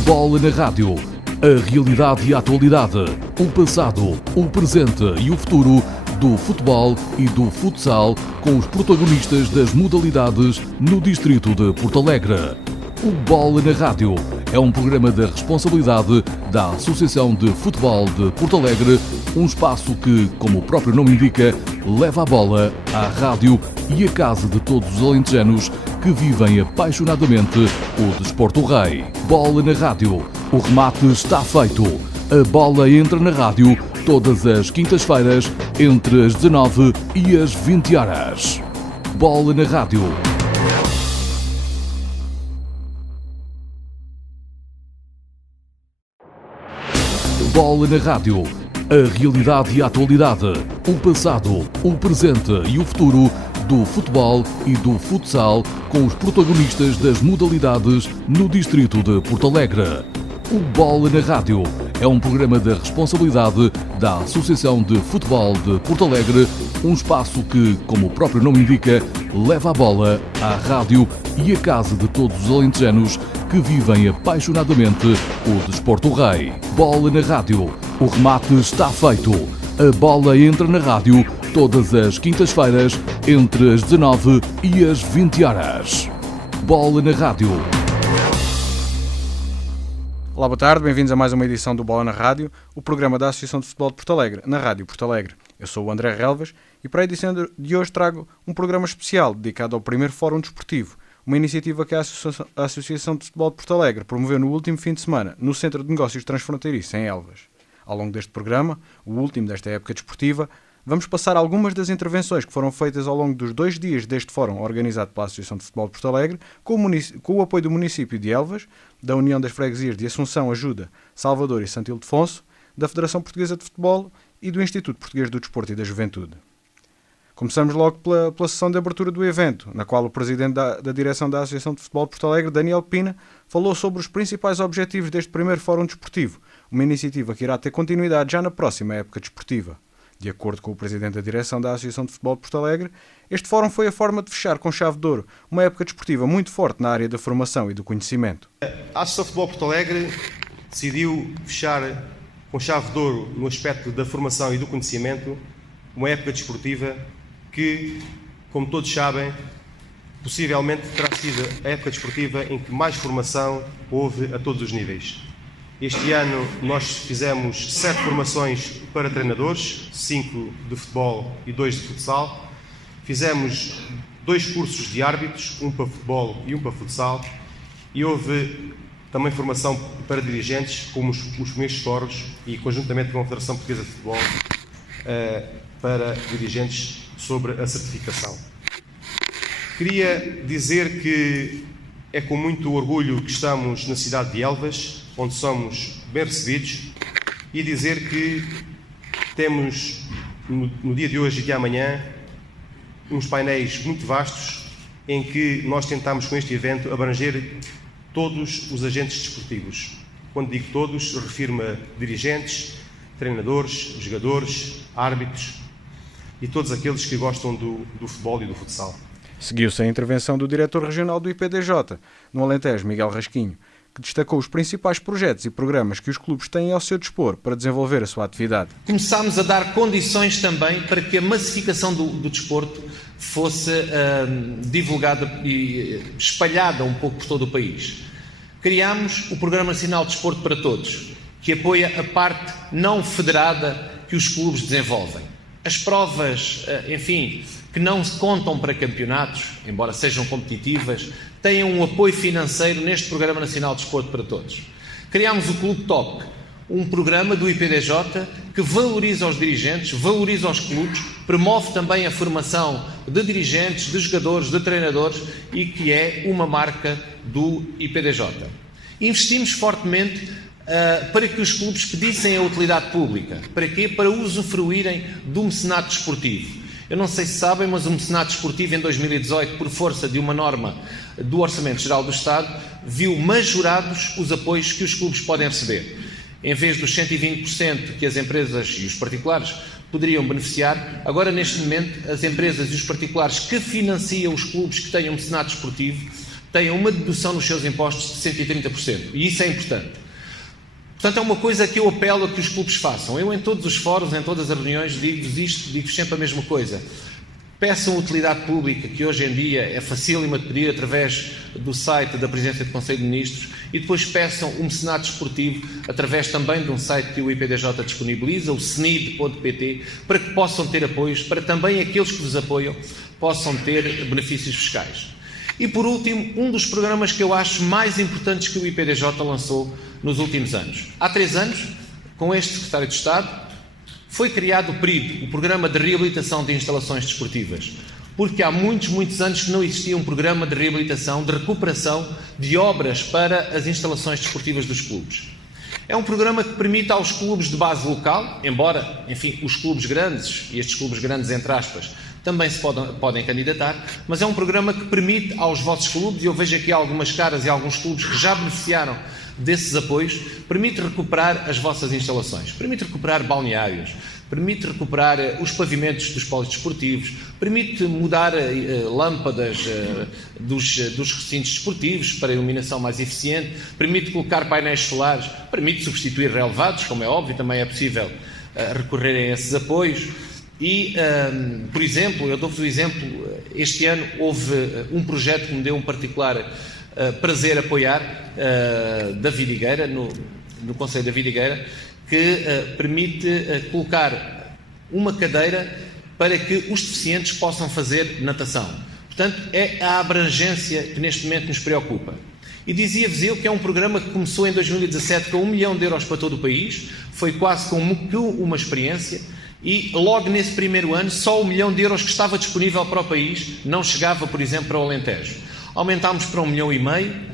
Bola na Rádio. A realidade e a atualidade, o passado, o presente e o futuro do futebol e do futsal com os protagonistas das modalidades no distrito de Porto Alegre. O Bola na Rádio é um programa da responsabilidade da Associação de Futebol de Porto Alegre, um espaço que, como o próprio nome indica, leva a bola à rádio e à casa de todos os alentejanos que vivem apaixonadamente o desporto rei. Bola na Rádio. O remate está feito. A bola entra na rádio todas as quintas-feiras entre as 19 e as 20 horas. Bola na Rádio. Bola na Rádio. A realidade e a atualidade, o passado, o presente e o futuro do futebol e do futsal com os protagonistas das modalidades no distrito de Porto Alegre. O Bola na Rádio é um programa da responsabilidade da Associação de Futebol de Porto Alegre, um espaço que, como o próprio nome indica, leva a bola à rádio e à casa de todos os alentejanos que vivem apaixonadamente o desporto rei. Bola na Rádio. O remate está feito. A bola entra na rádio todas as quintas-feiras entre as 19 e as 20 horas. Bola na Rádio. Olá, boa tarde, bem-vindos a mais uma edição do Bola na Rádio, o programa da Associação de Futebol de Porto Alegre, na Rádio Porto Alegre. Eu sou o André Relvas e para a edição de hoje trago um programa especial dedicado ao primeiro Fórum Desportivo, uma iniciativa que a Associação de Futebol de Porto Alegre promoveu no último fim de semana no Centro de Negócios Transfronteiriço, em Elvas. Ao longo deste programa, o último desta época desportiva, vamos passar algumas das intervenções que foram feitas ao longo dos 2 dias deste fórum organizado pela Associação de Futebol de Porto Alegre, com o apoio do município de Elvas, da União das Freguesias de Assunção, Ajuda, Salvador e Santo Ildefonso, da Federação Portuguesa de Futebol e do Instituto Português do Desporto e da Juventude. Começamos logo pela sessão de abertura do evento, na qual o presidente da direção da Associação de Futebol de Porto Alegre, Daniel Pina, falou sobre os principais objetivos deste primeiro Fórum Desportivo, uma iniciativa que irá ter continuidade já na próxima época desportiva. De acordo com o presidente da direção da Associação de Futebol de Porto Alegre, este fórum foi a forma de fechar com chave de ouro uma época desportiva muito forte na área da formação e do conhecimento. A Associação de Futebol de Porto Alegre decidiu fechar com chave de ouro no aspecto da formação e do conhecimento uma época desportiva que, como todos sabem, possivelmente terá sido a época desportiva em que mais formação houve a todos os níveis. Este ano nós fizemos 7 formações para treinadores, 5 de futebol e 2 de futsal. Fizemos 2 cursos de árbitros, um para futebol e um para futsal. E houve também formação para dirigentes, como os primeiros fóruns, e conjuntamente com a Federação Portuguesa de Futebol, para dirigentes sobre a certificação. Queria dizer que é com muito orgulho que estamos na cidade de Elvas, onde somos bem recebidos, e dizer que temos no dia de hoje e de amanhã uns painéis muito vastos em que nós tentamos com este evento abranger todos os agentes desportivos. Quando digo todos, refiro-me a dirigentes, treinadores, jogadores, árbitros e todos aqueles que gostam do futebol e do futsal. Seguiu-se a intervenção do diretor regional do IPDJ, no Alentejo, Miguel Rasquinho, que destacou os principais projetos e programas que os clubes têm ao seu dispor para desenvolver a sua atividade. Começámos a dar condições também para que a massificação do desporto fosse divulgada e espalhada um pouco por todo o país. Criámos o Programa Nacional de Desporto para Todos, que apoia a parte não federada que os clubes desenvolvem. As provas, que não se contam para campeonatos, embora sejam competitivas, têm um apoio financeiro neste Programa Nacional de Desporto para Todos. Criámos o Clube Top, um programa do IPDJ que valoriza os dirigentes, valoriza os clubes, promove também a formação de dirigentes, de jogadores, de treinadores e que é uma marca do IPDJ. Investimos fortemente para que os clubes pedissem a utilidade pública. Para quê? Para usufruírem do mecenato desportivo. Eu não sei se sabem, mas o mecenato desportivo em 2018, por força de uma norma do Orçamento Geral do Estado, viu majorados os apoios que os clubes podem receber. Em vez dos 120% que as empresas e os particulares poderiam beneficiar, agora neste momento as empresas e os particulares que financiam os clubes que tenham mecenato desportivo tenham uma dedução nos seus impostos de 130%. E isso é importante. Portanto, é uma coisa que eu apelo a que os clubes façam. Eu, em todos os fóruns, em todas as reuniões, digo-vos sempre a mesma coisa. Peçam utilidade pública, que hoje em dia é facílima de pedir através do site da Presidência do Conselho de Ministros, e depois peçam o mecenato esportivo através também de um site que o IPDJ disponibiliza, o snid.pt, para que possam ter apoios, para também aqueles que vos apoiam possam ter benefícios fiscais. E, por último, um dos programas que eu acho mais importantes que o IPDJ lançou nos últimos anos. Há 3 anos, com este Secretário de Estado, foi criado o PRID, o Programa de Reabilitação de Instalações Desportivas, porque há muitos anos que não existia um programa de reabilitação, de recuperação de obras para as instalações desportivas dos clubes. É um programa que permite aos clubes de base local, embora, enfim, os clubes grandes, e estes clubes grandes entre aspas, também se podem candidatar, mas é um programa que permite aos vossos clubes, e eu vejo aqui algumas caras e alguns clubes que já beneficiaram desses apoios, permite recuperar as vossas instalações, permite recuperar balneários, permite recuperar os pavimentos dos polidesportivos, permite mudar lâmpadas dos recintos desportivos para iluminação mais eficiente, permite colocar painéis solares, permite substituir relevados, como é óbvio, também é possível recorrer a esses apoios. E, por exemplo, eu dou-vos o exemplo, este ano houve um projeto que me deu um particular prazer apoiar, da Vidigueira, no Conselho da Vidigueira, que permite colocar uma cadeira para que os deficientes possam fazer natação. Portanto, é a abrangência que neste momento nos preocupa. E dizia-vos eu que é um programa que começou em 2017 com 1 milhão de euros para todo o país, foi quase como uma experiência, e logo nesse primeiro ano só 1 milhão de euros que estava disponível para o país não chegava, por exemplo, para o Alentejo. Aumentámos para 1,5 milhão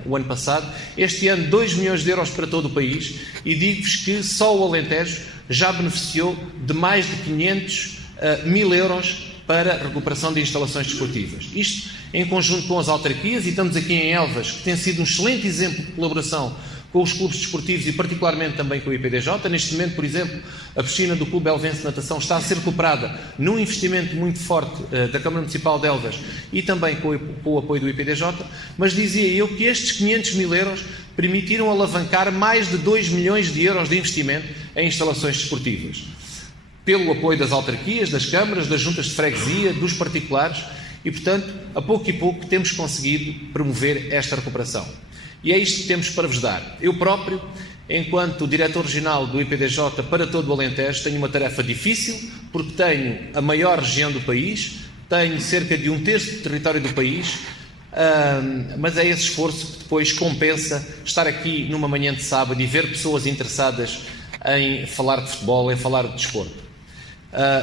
o ano passado, este ano 2 milhões de euros para todo o país, e digo-vos que só o Alentejo já beneficiou de mais de 500 mil euros para a recuperação de instalações desportivas. Isto em conjunto com as autarquias, e estamos aqui em Elvas, que tem sido um excelente exemplo de colaboração com os clubes desportivos e particularmente também com o IPDJ. Neste momento, por exemplo, a piscina do Clube Elvense de Natação está a ser recuperada num investimento muito forte da Câmara Municipal de Elvas e também com o apoio do IPDJ, mas dizia eu que estes 500 mil euros permitiram alavancar mais de 2 milhões de euros de investimento em instalações desportivas, pelo apoio das autarquias, das câmaras, das juntas de freguesia, dos particulares, e, portanto, a pouco e pouco temos conseguido promover esta recuperação. E é isto que temos para vos dar. Eu próprio, enquanto diretor regional do IPDJ para todo o Alentejo, tenho uma tarefa difícil, porque tenho a maior região do país, tenho cerca de 1/3 do território do país, mas é esse esforço que depois compensa estar aqui numa manhã de sábado e ver pessoas interessadas em falar de futebol, em falar de desporto.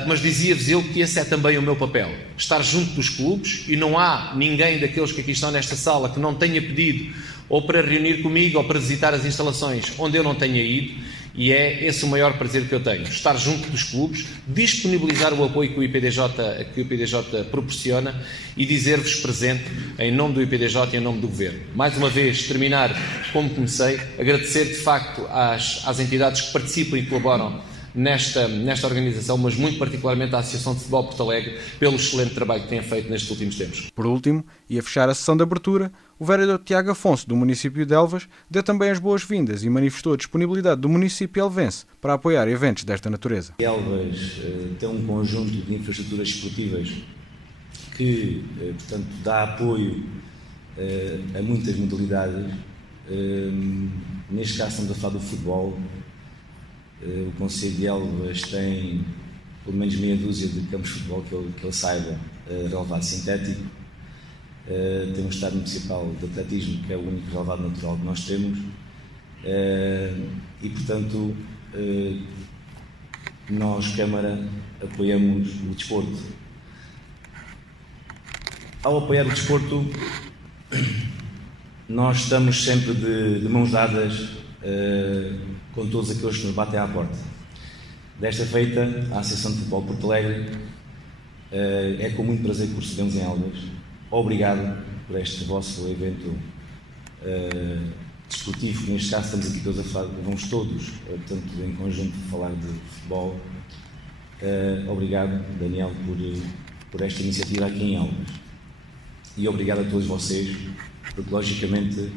Mas dizia-vos eu que esse é também o meu papel, estar junto dos clubes, e não há ninguém daqueles que aqui estão nesta sala que não tenha pedido ou para reunir comigo ou para visitar as instalações onde eu não tenha ido, e é esse o maior prazer que eu tenho, estar junto dos clubes, disponibilizar o apoio que o IPDJ proporciona e dizer-vos presente em nome do IPDJ e em nome do Governo. Mais uma vez, terminar como comecei, agradecer de facto às entidades que participam e colaboram nesta organização, mas muito particularmente à Associação de Futebol Porto Alegre, pelo excelente trabalho que têm feito nestes últimos tempos. Por último, e a fechar a sessão de abertura, o vereador Tiago Afonso, do município de Elvas, deu também as boas-vindas e manifestou a disponibilidade do município elvense para apoiar eventos desta natureza. Elvas tem um conjunto de infraestruturas esportivas que, portanto, dá apoio a muitas modalidades. Neste caso estamos a falar do futebol. O Conselho de Elvas tem pelo menos meia dúzia de campos de futebol que ele saiba, relevado sintético. Tem um estádio municipal de atletismo, que é o único relevado natural que nós temos, e portanto nós, Câmara, apoiamos o desporto. Ao apoiar o desporto, nós estamos sempre de mãos dadas com todos aqueles que nos batem à porta. Desta feita, a Associação de Futebol Porto Alegre é com muito prazer que o recebemos em Elvas. Obrigado por este vosso evento desportivo, neste caso estamos aqui todos a falar, vamos todos, portanto, em conjunto, falar de futebol. Obrigado, Daniel, por esta iniciativa aqui em Elvas. E obrigado a todos vocês porque logicamente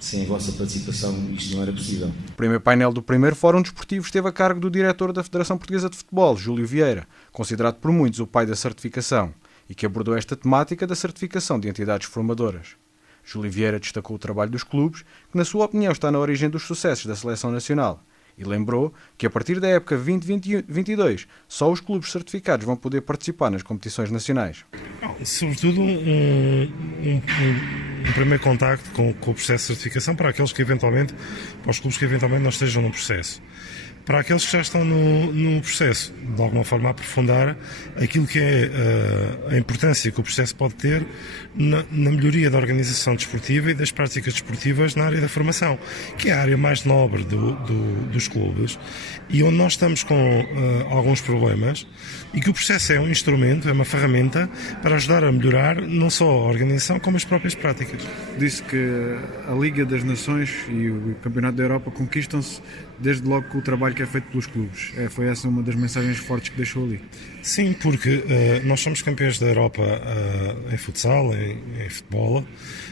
sem a vossa participação isto não era possível. O primeiro painel do primeiro Fórum Desportivo esteve a cargo do diretor da Federação Portuguesa de Futebol, Júlio Vieira, considerado por muitos o pai da certificação, e que abordou esta temática da certificação de entidades formadoras. Júlio Vieira destacou o trabalho dos clubes, que na sua opinião está na origem dos sucessos da seleção nacional, e lembrou que a partir da época 2020-22 só os clubes certificados vão poder participar nas competições nacionais. Sobretudo um primeiro contacto com o processo de certificação para aqueles que eventualmente, para os clubes que eventualmente não estejam no processo. Para aqueles que já estão no processo, de alguma forma aprofundar aquilo que é a importância que o processo pode ter na melhoria da organização desportiva e das práticas desportivas na área da formação, que é a área mais nobre dos clubes e onde nós estamos com alguns problemas, e que o processo é um instrumento, é uma ferramenta para ajudar a melhorar não só a organização como as próprias práticas. Disse que a Liga das Nações e o Campeonato da Europa conquistam-se desde logo com o trabalho que é feito pelos clubes. Foi essa uma das mensagens fortes que deixou ali. Sim, porque nós somos campeões da Europa em futsal, em futebol.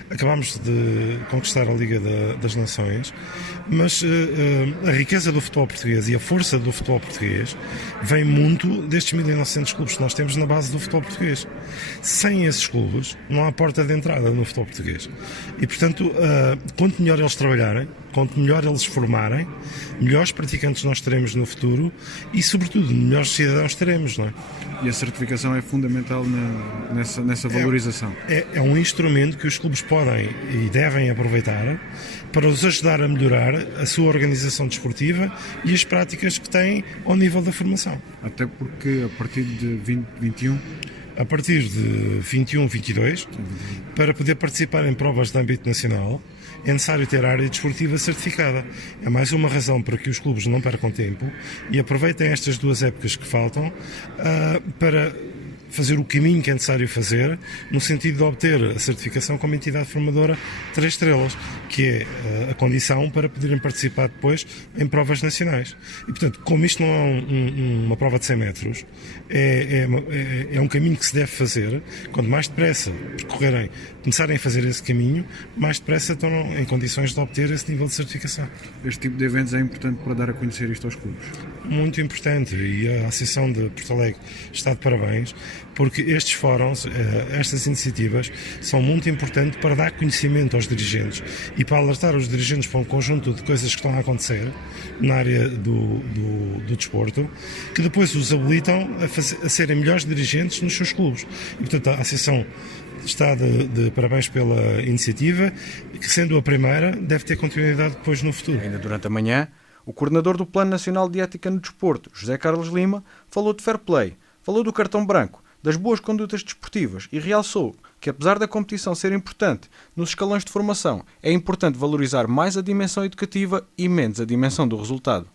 Acabámos de conquistar a Liga das Nações, mas a riqueza do futebol português e a força do futebol português vem muito destes 1.900 clubes que nós temos na base do futebol português. Sem esses clubes, não há porta de entrada no futebol português. E, portanto, quanto melhor eles trabalharem, quanto melhor eles formarem, melhores praticantes nós teremos no futuro e, sobretudo, melhores cidadãos teremos, não é? E a certificação é fundamental nessa valorização. É um instrumento que os clubes podem e devem aproveitar para os ajudar a melhorar a sua organização desportiva e as práticas que têm ao nível da formação. Até porque a partir de 2021... A partir de 21, 22, para poder participar em provas de âmbito nacional, é necessário ter a área desportiva certificada. É mais uma razão para que os clubes não percam tempo e aproveitem estas 2 épocas que faltam para fazer o caminho que é necessário fazer no sentido de obter a certificação como entidade formadora 3 estrelas, que é a condição para poderem participar depois em provas nacionais. E, portanto, como isto não é uma prova de 100 metros, é um caminho que se deve fazer. Quanto mais depressa começarem a fazer esse caminho, mais depressa estão em condições de obter esse nível de certificação. Este tipo de eventos é importante para dar a conhecer isto aos clubes? Muito importante, e a Associação de Porto Alegre está de parabéns, porque estes fóruns, estas iniciativas, são muito importantes para dar conhecimento aos dirigentes e para alertar os dirigentes para um conjunto de coisas que estão a acontecer na área do desporto, que depois os habilitam a serem melhores dirigentes nos seus clubes. E, portanto, a Associação está de parabéns pela iniciativa, que, sendo a primeira, deve ter continuidade depois no futuro. Ainda durante a manhã, o coordenador do Plano Nacional de Ética no Desporto, José Carlos Lima, falou de fair play, falou do cartão branco, das boas condutas desportivas e realçou que, apesar da competição ser importante nos escalões de formação, é importante valorizar mais a dimensão educativa e menos a dimensão do resultado.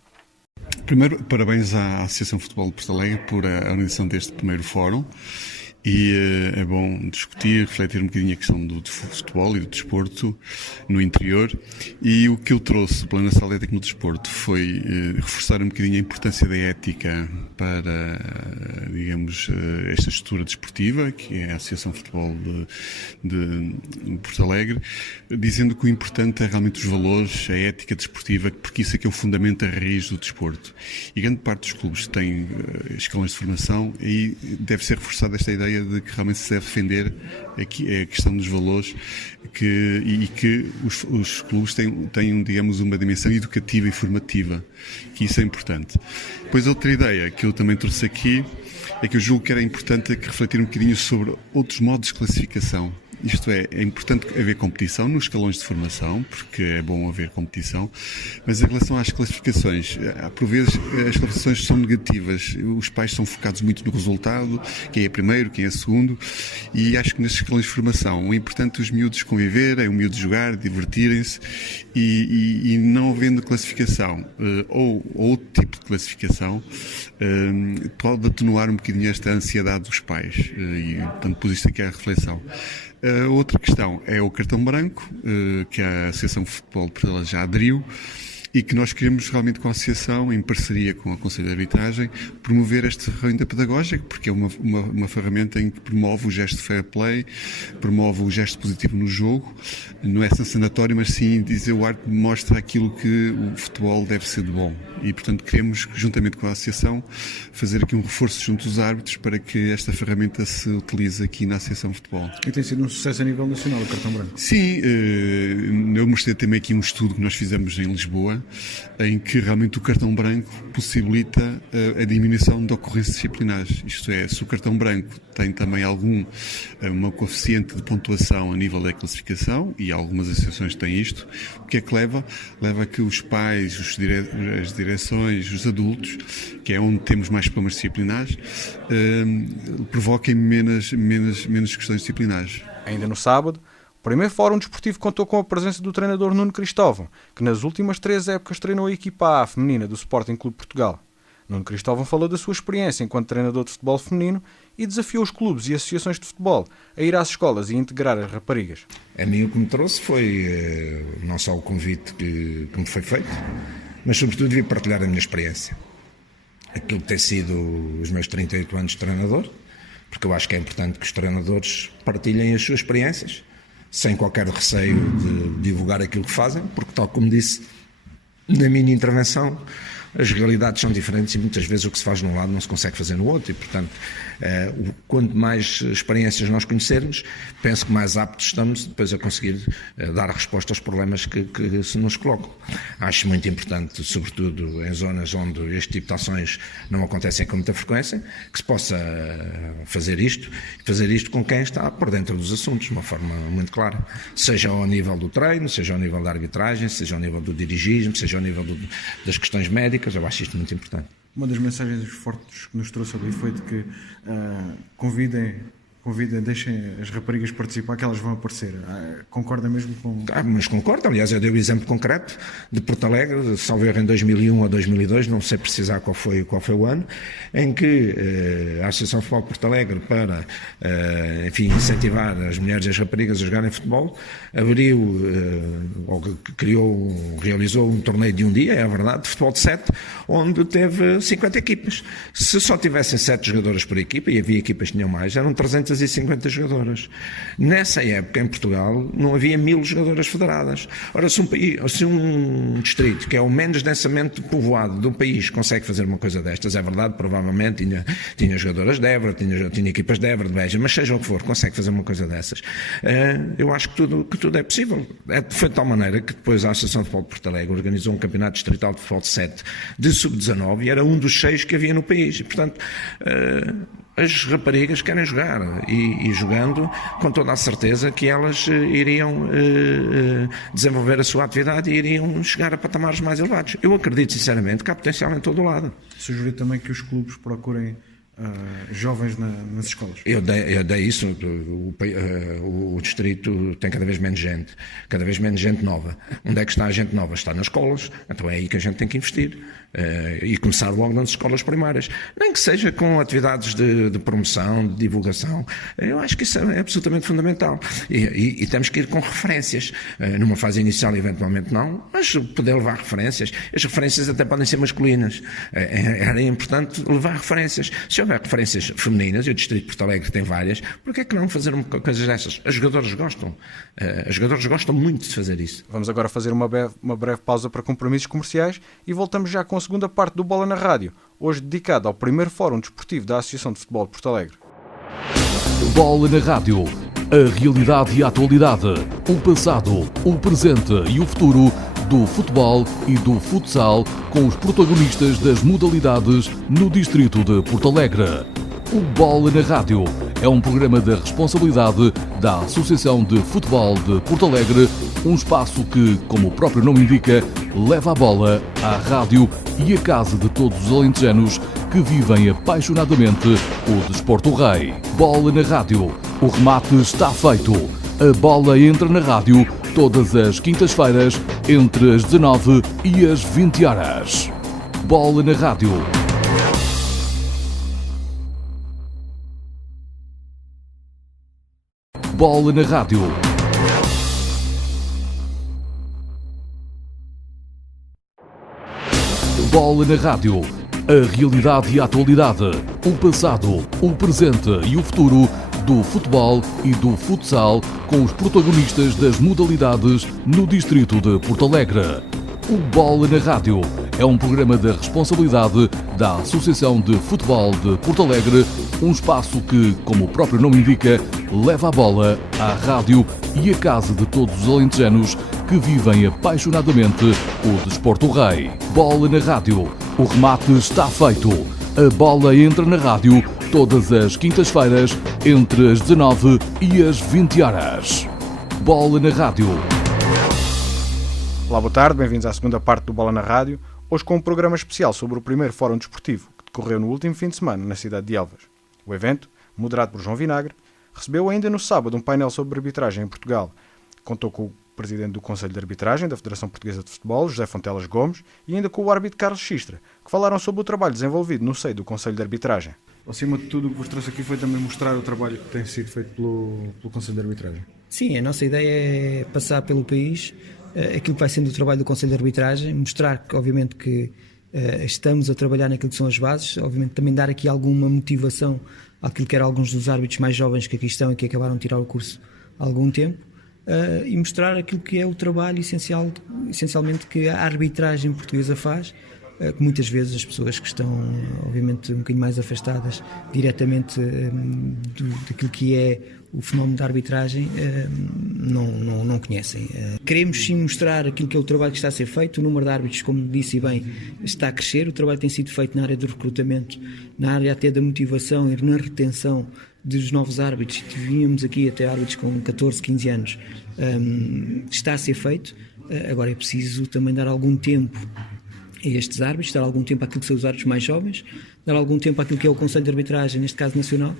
Primeiro, parabéns à Associação de Futebol de Porto Alegre por a organização deste primeiro fórum. E é bom discutir, refletir um bocadinho a questão do futebol e do desporto no interior. E o que eu trouxe do Plano Nacional de Ética no Desporto foi reforçar um bocadinho a importância da ética para, digamos, esta estrutura desportiva, que é a Associação de Futebol de Porto Alegre, dizendo que o importante é realmente os valores, a ética desportiva, porque isso é que é o fundamento, a raiz do desporto. E grande parte dos clubes têm escalões de formação e deve ser reforçada esta ideia de que realmente se deve defender aqui a questão dos valores e que os clubes tenham, digamos, uma dimensão educativa e formativa, que isso é importante. Depois outra ideia que eu também trouxe aqui é que eu julgo que era importante refletir um bocadinho sobre outros modos de classificação. Isto é importante haver competição nos escalões de formação, porque é bom haver competição, mas em relação às classificações, por vezes as classificações são negativas, os pais são focados muito no resultado, quem é primeiro, quem é segundo, e acho que nestes escalões de formação é importante os miúdos conviverem, o miúdo jogar, divertirem-se, e não havendo classificação, ou outro tipo de classificação, pode atenuar um bocadinho esta ansiedade dos pais, e portanto pus isto aqui à reflexão. Outra questão é o cartão branco, que a Associação de Futebol de Portugal já aderiu, e que nós queremos realmente com a Associação, em parceria com o Conselho de Arbitragem, promover esta ferramenta pedagógica, porque é uma ferramenta em que promove o gesto de fair play, promove o gesto positivo no jogo, não é sancionatório, mas sim dizer o árbitro mostra aquilo que o futebol deve ser de bom. E, portanto, queremos, juntamente com a Associação, fazer aqui um reforço junto dos árbitros para que esta ferramenta se utilize aqui na Associação de Futebol. E tem sido um sucesso a nível nacional, o cartão branco. Sim, eu mostrei também aqui um estudo que nós fizemos em Lisboa, em que realmente o cartão branco possibilita a diminuição de ocorrências disciplinares. Isto é, se o cartão branco tem também uma coeficiente de pontuação a nível da classificação, e algumas associações têm isto, o que é que leva? Leva a que os pais, as direções, os adultos, que é onde temos mais problemas disciplinares, provoquem menos questões disciplinares. Ainda no sábado, o primeiro Fórum Desportivo contou com a presença do treinador Nuno Cristóvão, que nas últimas 3 épocas treinou a equipa A feminina do Sporting Clube Portugal. Nuno Cristóvão falou da sua experiência enquanto treinador de futebol feminino e desafiou os clubes e associações de futebol a ir às escolas e integrar as raparigas. A mim o que me trouxe foi não só o convite que me foi feito, mas sobretudo vir partilhar a minha experiência. Aquilo que tem sido os meus 38 anos de treinador, porque eu acho que é importante que os treinadores partilhem as suas experiências, sem qualquer receio de divulgar aquilo que fazem, porque, tal como disse na minha intervenção, as realidades são diferentes e muitas vezes o que se faz num lado não se consegue fazer no outro e, portanto, quanto mais experiências nós conhecermos, penso que mais aptos estamos depois a conseguir dar resposta aos problemas que se nos colocam. Acho muito importante, sobretudo em zonas onde este tipo de ações não acontecem com muita frequência, que se possa fazer isto com quem está por dentro dos assuntos, de uma forma muito clara. Seja ao nível do treino, seja ao nível da arbitragem, seja ao nível do dirigismo, seja ao nível das questões médicas. Eu acho isto muito importante. Uma das mensagens fortes que nos trouxe ali foi de que convidem, deixem as raparigas participar, que elas vão aparecer. Concorda mesmo com... Mas concordo, aliás, eu dei o exemplo concreto de Porto Alegre, salvo erro em 2001 ou 2002, não sei precisar qual foi o ano, em que a Associação de Futebol de Porto Alegre, para incentivar as mulheres e as raparigas a jogarem futebol, realizou um torneio de um dia, é verdade, de futebol de 7, onde teve 50 equipas. Se só tivessem 7 jogadoras por equipa, e havia equipas que tinham mais, eram 350 jogadoras. Nessa época, em Portugal, não havia 1000 jogadoras federadas. Ora, se um distrito que é o menos densamente povoado do país consegue fazer uma coisa destas, é verdade, provavelmente tinha jogadoras de Évora, tinha equipas de Évora, de Beja, mas seja o que for, consegue fazer uma coisa dessas. Eu acho que tudo é possível. Foi de tal maneira que depois a Associação de Futebol de Porto Alegre organizou um campeonato distrital de futebol de 7 de sub-19 e era um dos 6 que havia no país. E, portanto, as raparigas querem jogar e jogando, com toda a certeza que elas iriam desenvolver a sua atividade e iriam chegar a patamares mais elevados. Eu acredito sinceramente que há potencial em todo o lado. Sugeri também que os clubes procurem jovens nas escolas. Eu dei isso. O distrito tem cada vez menos gente nova. Onde é que está a gente nova? Está nas escolas. Então é aí que a gente tem que investir e começar logo nas escolas primárias, nem que seja com atividades de promoção, de divulgação. Eu acho que isso é absolutamente fundamental e temos que ir com referências, numa fase inicial eventualmente não, mas poder levar referências. As referências até podem ser masculinas. Era importante levar referências. Se houver referências femininas, e o Distrito de Porto Alegre tem várias, por que é que não fazer coisas dessas? As jogadoras gostam muito de fazer isso. Vamos agora fazer uma breve pausa para compromissos comerciais e voltamos já com a segunda parte do Bola na Rádio, hoje dedicada ao primeiro Fórum Desportivo da Associação de Futebol de Porto Alegre. Bola na Rádio. A realidade e a atualidade, o passado, o presente e o futuro do futebol e do futsal com os protagonistas das modalidades no distrito de Porto Alegre. O Bola na Rádio é um programa da responsabilidade da Associação de Futebol de Porto Alegre, um espaço que, como o próprio nome indica, leva a bola à rádio e à casa de todos os alentejanos que vivem apaixonadamente o desporto rei. Bola na Rádio. O remate está feito. A bola entra na rádio todas as quintas-feiras entre as 19 e as 20 horas. Bola na Rádio. Bola na Rádio. Bola na Rádio. A realidade e a atualidade, o passado, o presente e o futuro do futebol e do futsal com os protagonistas das modalidades no distrito de Porto Alegre. O Bola na Rádio é um programa da responsabilidade da Associação de Futebol de Porto Alegre, um espaço que, como o próprio nome indica, leva a bola à rádio e à casa de todos os alentejanos que vivem apaixonadamente o desporto rei. Bola na Rádio. O remate está feito. A bola entra na rádio todas as quintas-feiras entre as 19 e as 20 horas. Bola na Rádio. Olá, boa tarde, bem-vindos à segunda parte do Bola na Rádio, hoje com um programa especial sobre o primeiro Fórum Desportivo, que decorreu no último fim de semana na cidade de Elvas. O evento, moderado por João Vinagre, recebeu ainda no sábado um painel sobre arbitragem em Portugal. Contou com o presidente do Conselho de Arbitragem da Federação Portuguesa de Futebol, José Fontelas Gomes, e ainda com o árbitro Carlos Xistra, que falaram sobre o trabalho desenvolvido no seio do Conselho de Arbitragem. Acima de tudo, o que vos trouxe aqui foi também mostrar o trabalho que tem sido feito pelo Conselho de Arbitragem. Sim, a nossa ideia é passar pelo país aquilo que vai sendo o trabalho do Conselho de Arbitragem, mostrar que, obviamente, que estamos a trabalhar naquilo que são as bases, obviamente também dar aqui alguma motivação àquilo que eram alguns dos árbitros mais jovens que aqui estão e que acabaram de tirar o curso há algum tempo, e mostrar aquilo que é o trabalho essencialmente que a arbitragem portuguesa faz, que muitas vezes as pessoas que estão, obviamente, um bocadinho mais afastadas diretamente daquilo que é o fenómeno da arbitragem não conhecem. Queremos sim mostrar aquilo que é o trabalho que está a ser feito. O número de árbitros, como disse bem, está a crescer. O trabalho tem sido feito na área do recrutamento, na área até da motivação e na retenção dos novos árbitros. Vínhamos aqui até árbitros com 14, 15 anos. Está a ser feito. Agora é preciso também dar algum tempo a estes árbitros, dar algum tempo àquilo que são os árbitros mais jovens, dar algum tempo àquilo que é o Conselho de Arbitragem, neste caso nacional,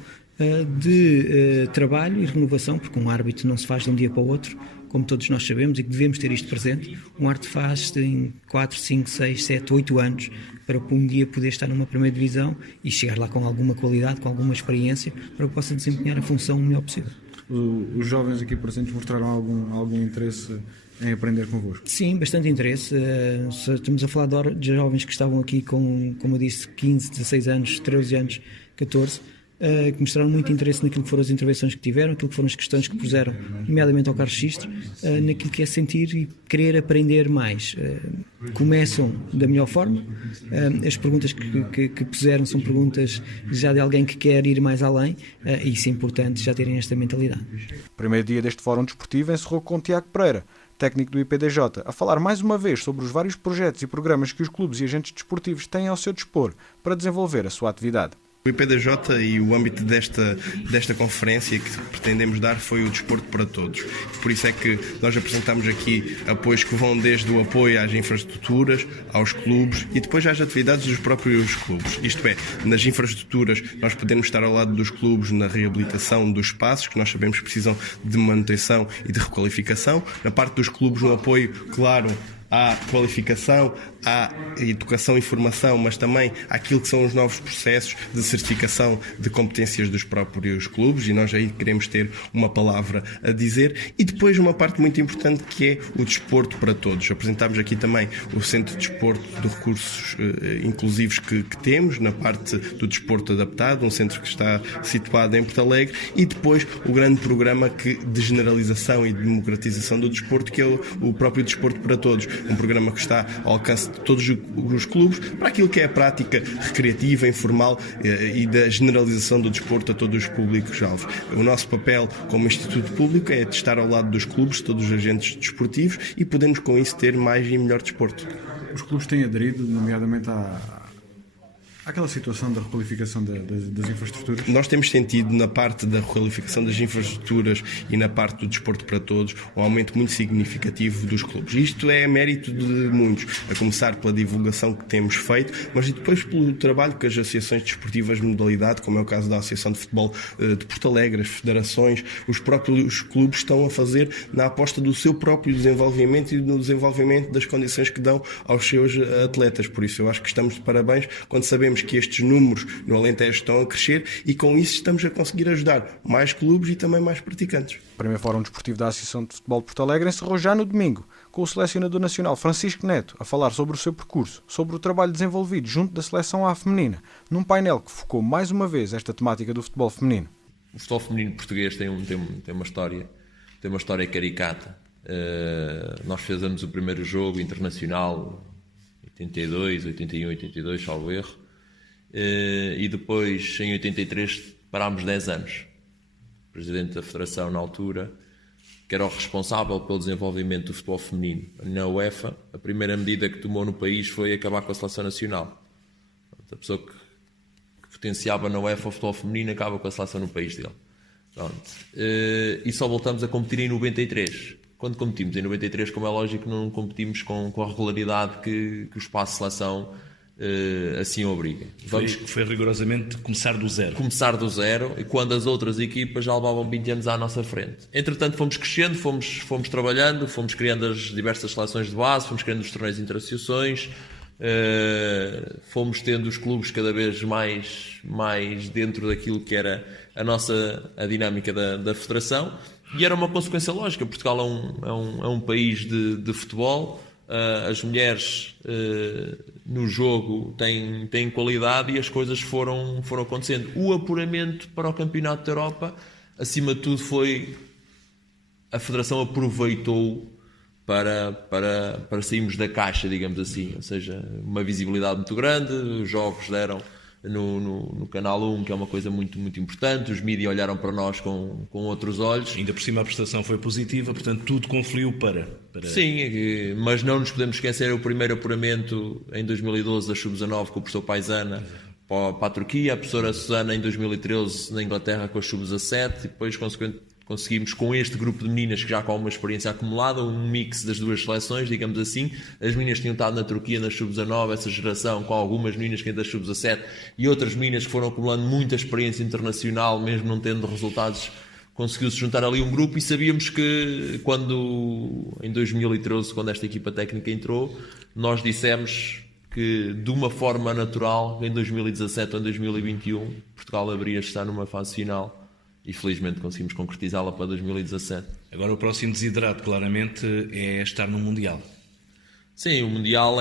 de trabalho e renovação, porque um árbitro não se faz de um dia para o outro, como todos nós sabemos, e que devemos ter isto presente. Um árbitro faz em 4, 5, 6, 7, 8 anos para um dia poder estar numa primeira divisão e chegar lá com alguma qualidade, com alguma experiência, para que possa desempenhar a função o melhor possível. Os jovens aqui presentes mostraram algum interesse em aprender convosco? Sim, bastante interesse. Estamos a falar de jovens que estavam aqui com, como eu disse, 15, 16 anos, 13 anos, 14, que mostraram muito interesse naquilo que foram as intervenções que tiveram, aquilo que foram as questões que puseram, nomeadamente ao Carlos Xistra, naquilo que é sentir e querer aprender mais. Começam da melhor forma. As perguntas que puseram são perguntas já de alguém que quer ir mais além, e isso é importante, já terem esta mentalidade. O primeiro dia deste Fórum Desportivo encerrou com Tiago Pereira, técnico do IPDJ, a falar mais uma vez sobre os vários projetos e programas que os clubes e agentes desportivos têm ao seu dispor para desenvolver a sua atividade. O IPDJ e o âmbito desta conferência que pretendemos dar foi o desporto para todos. Por isso é que nós apresentamos aqui apoios que vão desde o apoio às infraestruturas, aos clubes e depois às atividades dos próprios clubes. Isto é, nas infraestruturas nós podemos estar ao lado dos clubes na reabilitação dos espaços, que nós sabemos que precisam de manutenção e de requalificação. Na parte dos clubes, um apoio, claro, à qualificação, à educação e formação, mas também àquilo que são os novos processos de certificação de competências dos próprios clubes, e nós aí queremos ter uma palavra a dizer. E depois uma parte muito importante que é o desporto para todos. Apresentámos aqui também o Centro de Desporto de Recursos Inclusivos que temos, na parte do desporto adaptado, um centro que está situado em Porto Alegre, e depois o grande programa de generalização e democratização do desporto, que é o próprio Desporto para Todos. Um programa que está ao alcance de todos os clubes para aquilo que é a prática recreativa, informal e da generalização do desporto a todos os públicos-alvos. O nosso papel como Instituto Público é de estar ao lado dos clubes, de todos os agentes desportivos, e podemos com isso ter mais e melhor desporto. Os clubes têm aderido, nomeadamente àquela situação da requalificação das infraestruturas? Nós temos sentido na parte da requalificação das infraestruturas e na parte do desporto para todos um aumento muito significativo dos clubes. Isto é mérito de muitos, a começar pela divulgação que temos feito, mas depois pelo trabalho que as associações desportivas de modalidade, como é o caso da Associação de Futebol de Porto Alegre, as federações, os próprios clubes estão a fazer na aposta do seu próprio desenvolvimento e no desenvolvimento das condições que dão aos seus atletas. Por isso eu acho que estamos de parabéns quando sabemos que estes números no Alentejo estão a crescer, e com isso estamos a conseguir ajudar mais clubes e também mais praticantes. O primeiro Fórum Desportivo da Associação de Futebol de Porto Alegre encerrou já no domingo, com o selecionador nacional Francisco Neto a falar sobre o seu percurso, sobre o trabalho desenvolvido junto da seleção A feminina, num painel que focou mais uma vez esta temática do futebol feminino. O futebol feminino português tem uma história caricata. Nós fizemos o primeiro jogo internacional 82, 81, 82, salvo erro, e depois em 83 parámos 10 anos. O presidente da federação na altura, que era o responsável pelo desenvolvimento do futebol feminino na UEFA, a primeira medida que tomou no país foi acabar com a seleção nacional. A pessoa que potenciava na UEFA o futebol feminino acaba com a seleção no país dele. E só voltamos a competir em 93. Quando competimos em 93, como é lógico, não competimos com a regularidade que o espaço de seleção assim obriga. Foi rigorosamente começar do zero. Começar do zero, e quando as outras equipas já levavam 20 anos à nossa frente. Entretanto, fomos crescendo, fomos trabalhando, fomos criando as diversas seleções de base, fomos criando os torneios de interassociações, fomos tendo os clubes cada vez mais dentro daquilo que era a dinâmica da federação, e era uma consequência lógica. Portugal é um país de futebol, as mulheres no jogo têm qualidade, e as coisas foram acontecendo. O apuramento para o Campeonato da Europa, acima de tudo, foi a Federação aproveitou para sairmos da caixa, digamos assim, ou seja, uma visibilidade muito grande. Os jogos deram no Canal 1, que é uma coisa muito, muito importante. Os mídias olharam para nós com outros olhos. Ainda por cima a prestação foi positiva, portanto tudo confluiu para... Sim, mas não nos podemos esquecer o primeiro apuramento em 2012 da Sub-19 com o professor Paisana para a Turquia, a professora Susana em 2013 na Inglaterra com a Sub-17, e depois conseguimos, com este grupo de meninas que já com uma experiência acumulada, um mix das duas seleções, digamos assim. As meninas tinham estado na Turquia na Sub-19, essa geração, com algumas meninas que ainda da Sub-17, e outras meninas que foram acumulando muita experiência internacional, mesmo não tendo resultados. Conseguiu-se juntar ali um grupo, e sabíamos que em 2013, quando esta equipa técnica entrou, nós dissemos que de uma forma natural, em 2017 ou em 2021, Portugal haveria de estar numa fase final. E felizmente conseguimos concretizá-la para 2017. Agora o próximo desiderato, claramente, é estar no Mundial. Sim, o Mundial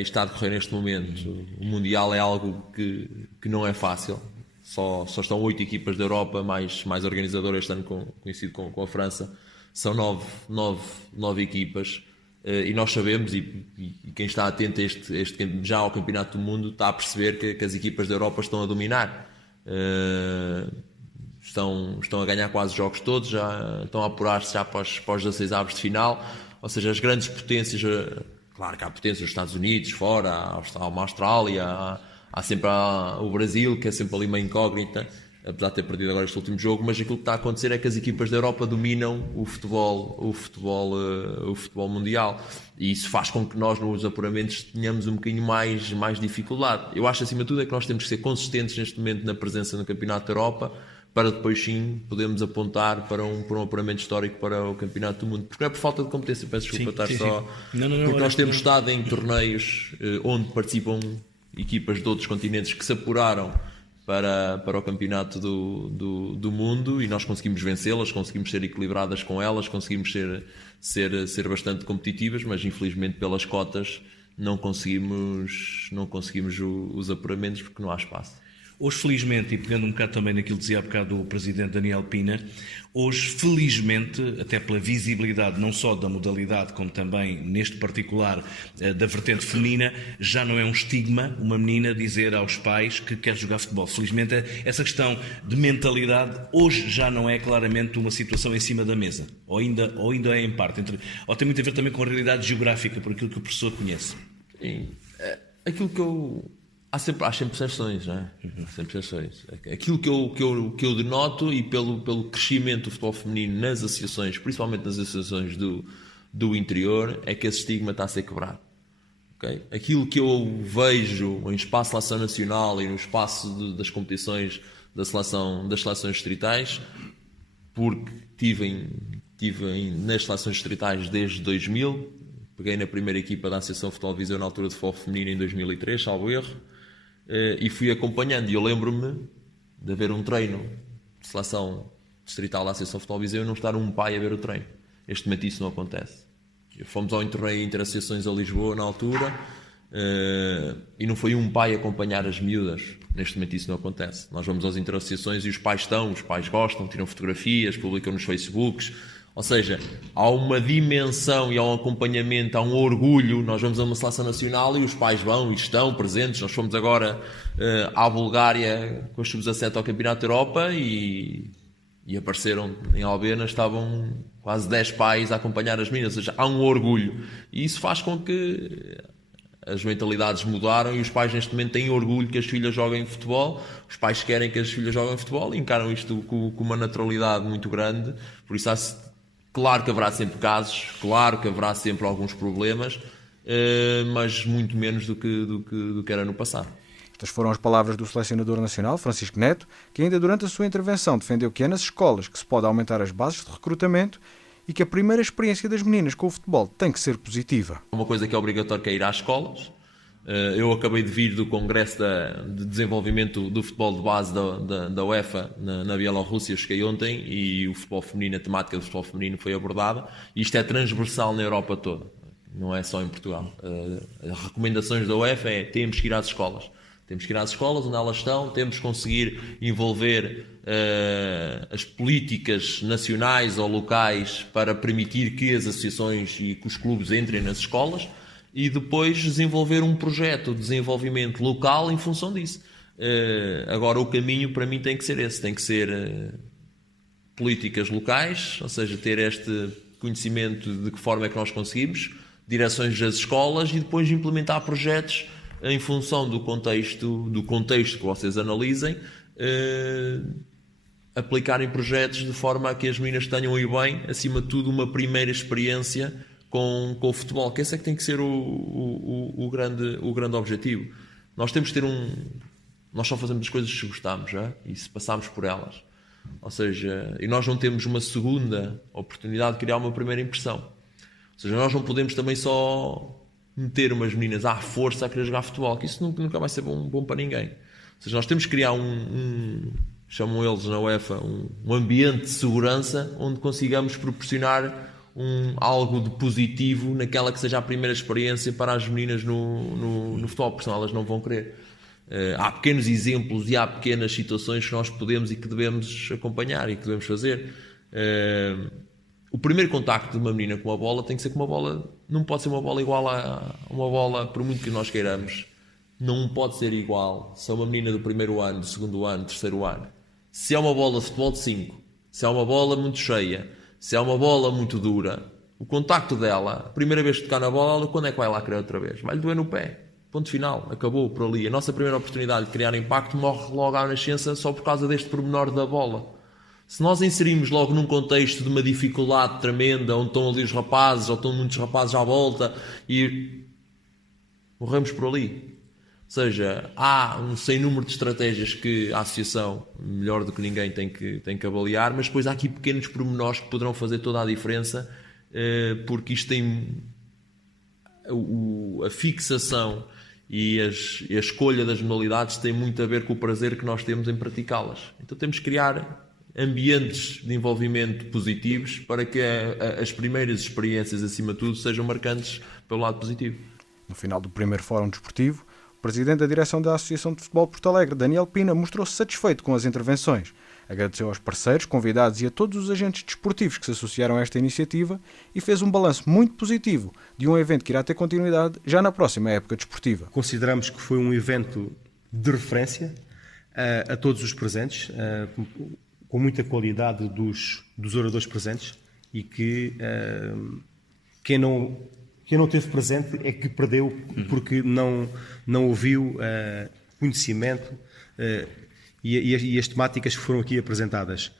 está a decorrer neste momento. O Mundial é algo que não é fácil. Só estão 8 equipas da Europa, mais organizadoras, este ano coincido com a França. São 9 equipas. E nós sabemos, e quem está atento já ao Campeonato do Mundo está a perceber que as equipas da Europa estão a dominar. Estão a ganhar quase os jogos todos, já estão a apurar-se já para os 16 avos de final. Ou seja, as grandes potências, claro que há potências dos Estados Unidos, fora, há uma Austrália, há sempre o Brasil, que é sempre ali uma incógnita, apesar de ter perdido agora este último jogo. Mas aquilo que está a acontecer é que as equipas da Europa dominam o futebol mundial, e isso faz com que nós nos apuramentos tenhamos um bocadinho mais dificuldade. Eu acho, acima de tudo, é que nós temos que ser consistentes neste momento na presença no Campeonato da Europa, para depois sim podemos apontar para um apuramento histórico para o Campeonato do Mundo. Porque não é por falta de competência, peço desculpa estar só... Porque nós temos estado em torneios onde participam equipas de outros continentes que se apuraram para o Campeonato do Mundo, e nós conseguimos vencê-las, conseguimos ser equilibradas com elas, conseguimos ser bastante competitivas, mas infelizmente pelas cotas não conseguimos os apuramentos, porque não há espaço. Hoje, felizmente, e pegando um bocado também naquilo que dizia há bocado o Presidente Daniel Pina, hoje, felizmente, até pela visibilidade não só da modalidade, como também, neste particular, da vertente feminina, já não é um estigma uma menina dizer aos pais que quer jogar futebol. Felizmente, essa questão de mentalidade hoje já não é claramente uma situação em cima da mesa, ou ainda é em parte, ou tem muito a ver também com a realidade geográfica, por aquilo que o professor conhece. Sim, aquilo que eu... Há sempre exceções, não é? Sempre exceções. Aquilo que eu denoto, e pelo crescimento do futebol feminino nas associações, principalmente nas associações do interior, é que esse estigma está a ser quebrado. Okay? Aquilo que eu vejo em espaço de seleção nacional e no espaço das competições das seleções distritais, porque tive nas seleções distritais desde 2000, peguei na primeira equipa da Associação Futebol de Viseu na altura de futebol feminino em 2003, salvo erro, e fui acompanhando. E eu lembro-me de haver um treino de seleção distrital da Associação Futebol de Viseu e não estar um pai a ver o treino. Neste momento isso não acontece. Fomos ao torneio Interassociações a Lisboa na altura, e não foi um pai acompanhar as miúdas. Neste momento isso não acontece. Nós vamos às interassociações e os pais gostam, tiram fotografias, publicam nos Facebooks. Ou seja, há uma dimensão e há um acompanhamento, há um orgulho. Nós vamos a uma seleção nacional e os pais vão e estão presentes. Nós fomos agora à Bulgária com os sub-17 ao Campeonato da Europa e apareceram em Albena, estavam quase 10 pais a acompanhar as meninas. Ou seja, há um orgulho. E isso faz com que as mentalidades mudaram e os pais neste momento têm orgulho que as filhas joguem futebol. Os pais querem que as filhas joguem futebol e encaram isto com uma naturalidade muito grande. Por isso, claro que haverá sempre casos, claro que haverá sempre alguns problemas, mas muito menos do que era no passado. Estas foram as palavras do selecionador nacional, Francisco Neto, que ainda durante a sua intervenção defendeu que é nas escolas que se pode aumentar as bases de recrutamento e que a primeira experiência das meninas com o futebol tem que ser positiva. Uma coisa que é obrigatória que é ir às escolas. Eu acabei de vir do Congresso de Desenvolvimento do Futebol de Base da UEFA na Bielorrússia, cheguei ontem, e o futebol feminino, a temática do futebol feminino foi abordada. Isto é transversal na Europa toda, não é só em Portugal. As recomendações da UEFA temos que ir às escolas. Temos que ir às escolas onde elas estão, temos que conseguir envolver as políticas nacionais ou locais para permitir que as associações e que os clubes entrem nas escolas e depois desenvolver um projeto de desenvolvimento local em função disso. Agora o caminho para mim tem que ser esse, tem que ser políticas locais, ou seja, ter este conhecimento de que forma é que nós conseguimos, direções das escolas e depois implementar projetos em função do contexto que vocês analisem, aplicarem projetos de forma a que as meninas tenham aí bem, acima de tudo, uma primeira experiência com o futebol, que esse é que tem que ser o grande objetivo. Nós temos que ter nós só fazemos as coisas se gostamos, já? E se passarmos por elas. Ou seja, e nós não temos uma segunda oportunidade de criar uma primeira impressão. Ou seja, nós não podemos também só meter umas meninas à força a querer jogar futebol, que isso nunca vai ser bom para ninguém. Ou seja, nós temos que criar chamam eles na UEFA, um ambiente de segurança onde consigamos proporcionar algo de positivo naquela que seja a primeira experiência para as meninas no futebol, porque senão elas não vão querer. Há pequenos exemplos e há pequenas situações que nós podemos e que devemos acompanhar e que devemos fazer. O primeiro contacto de uma menina com uma bola tem que ser com uma bola, não pode ser uma bola igual a uma bola, por muito que nós queiramos, não pode ser igual se é uma menina do primeiro ano, do segundo ano, do terceiro ano. Se é uma bola de futebol de 5, se é uma bola muito cheia, se é uma bola muito dura, o contacto dela, a primeira vez que tocar na bola, quando é que vai lá querer outra vez? Vai-lhe doer no pé. Ponto final, acabou por ali. A nossa primeira oportunidade de criar impacto morre logo à nascença só por causa deste pormenor da bola. Se nós inserimos logo num contexto de uma dificuldade tremenda, onde estão ali os rapazes, ou estão muitos rapazes à volta, e morremos por ali. Ou seja, há um sem número de estratégias que a associação, melhor do que ninguém, tem que avaliar, mas depois há aqui pequenos pormenores que poderão fazer toda a diferença, porque isto tem a fixação e a escolha das modalidades tem muito a ver com o prazer que nós temos em praticá-las. Então temos que criar ambientes de envolvimento positivos para que as primeiras experiências, acima de tudo, sejam marcantes pelo lado positivo. No final do primeiro Fórum Desportivo, o presidente da direção da Associação de Futebol de Porto Alegre, Daniel Pina, mostrou-se satisfeito com as intervenções. Agradeceu aos parceiros, convidados e a todos os agentes desportivos que se associaram a esta iniciativa e fez um balanço muito positivo de um evento que irá ter continuidade já na próxima época desportiva. Consideramos que foi um evento de referência a todos os presentes, com muita qualidade dos oradores presentes e que quem não esteve presente é que perdeu porque não ouviu conhecimento e as temáticas que foram aqui apresentadas.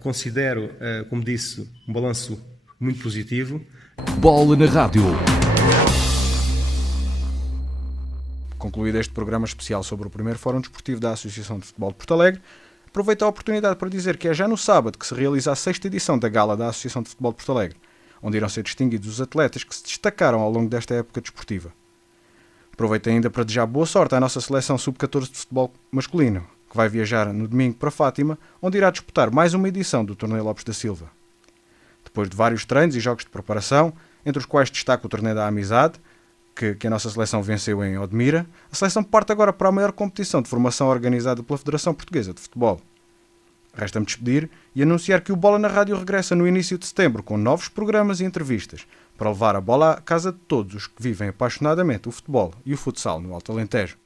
Considero, como disse, um balanço muito positivo. Bola na Rádio. Concluído este programa especial sobre o primeiro Fórum Desportivo da Associação de Futebol de Porto Alegre, aproveito a oportunidade para dizer que é já no sábado que se realiza a 6ª edição da Gala da Associação de Futebol de Porto Alegre, onde irão ser distinguidos os atletas que se destacaram ao longo desta época desportiva. Aproveito ainda para desejar boa sorte à nossa seleção sub-14 de futebol masculino, que vai viajar no domingo para Fátima, onde irá disputar mais uma edição do Torneio Lopes da Silva. Depois de vários treinos e jogos de preparação, entre os quais destaca o Torneio da Amizade, que a nossa seleção venceu em Odmira, a seleção parte agora para a maior competição de formação organizada pela Federação Portuguesa de Futebol. Resta-me despedir e anunciar que o Bola na Rádio regressa no início de setembro com novos programas e entrevistas para levar a bola à casa de todos os que vivem apaixonadamente o futebol e o futsal no Alto Alentejo.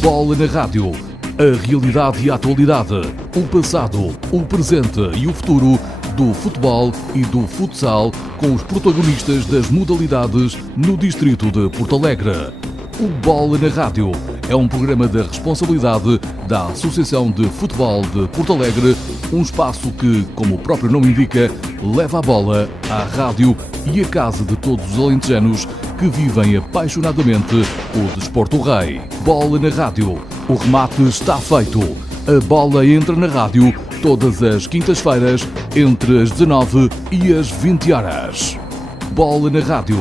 Bola na Rádio. A realidade e a atualidade, o passado, o presente e o futuro do futebol e do futsal com os protagonistas das modalidades no distrito de Porto Alegre. O Bola na Rádio é um programa da responsabilidade da Associação de Futebol de Porto Alegre, um espaço que, como o próprio nome indica, leva a bola à rádio e à casa de todos os alentejanos que vivem apaixonadamente o desporto rei. Bola na Rádio. O remate está feito. A bola entra na rádio todas as quintas-feiras entre as 19 e as 20 horas. Bola na Rádio.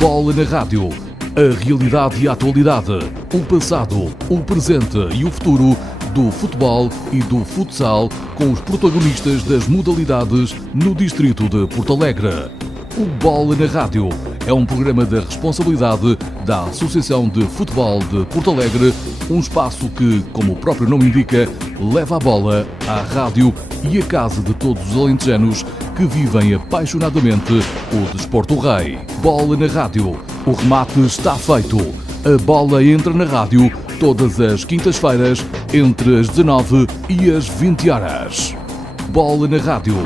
Bola na Rádio. A realidade e a atualidade, o passado, o presente e o futuro do futebol e do futsal com os protagonistas das modalidades no distrito de Porto Alegre. O Bola na Rádio é um programa da responsabilidade da Associação de Futebol de Porto Alegre, um espaço que, como o próprio nome indica, leva a bola à rádio e à casa de todos os alentejanos que vivem apaixonadamente o desporto rei. Bola na Rádio. O remate está feito. A bola entra na rádio todas as quintas-feiras entre as 19 e as 20 horas. Bola na Rádio.